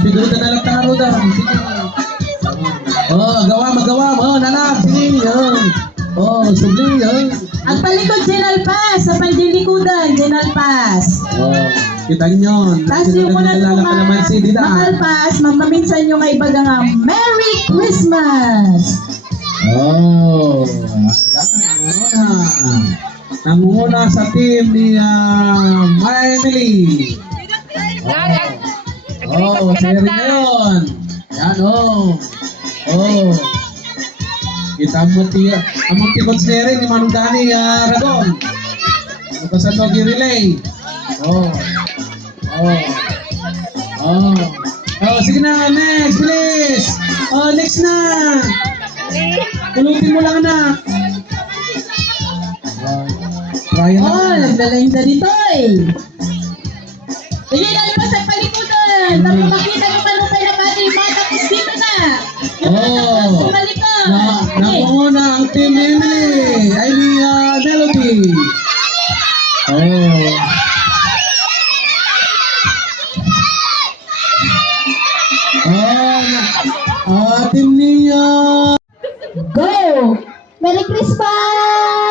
Figurita na lang taro daw. Sige. Magawa mo. Nanak, sige. Subli. Ang palikod, General Pass. Sa pandilikudan, General Pass. Kita nyo. Tapos yung muna naman si Dida. General Pass, maminsan nyo nga ibaga nga, Merry Christmas! Nanguna sa team ni Emily. Seri na yun. Yan, kita mo ang multi-coach seri ni Manong Dani Radon. Bukasan mo relay. Sige na, next, please. Next na. Pulutin mo lang, anak. Nagdalain na dito eh. Sige, dali pa sa palikudan. Tapos makita nyo malupay na pati yung mga tapos dito na. Balik ko. Nanguna ang team ni Emily. Ay ni Melody. Team ni Go! Merry Christmas!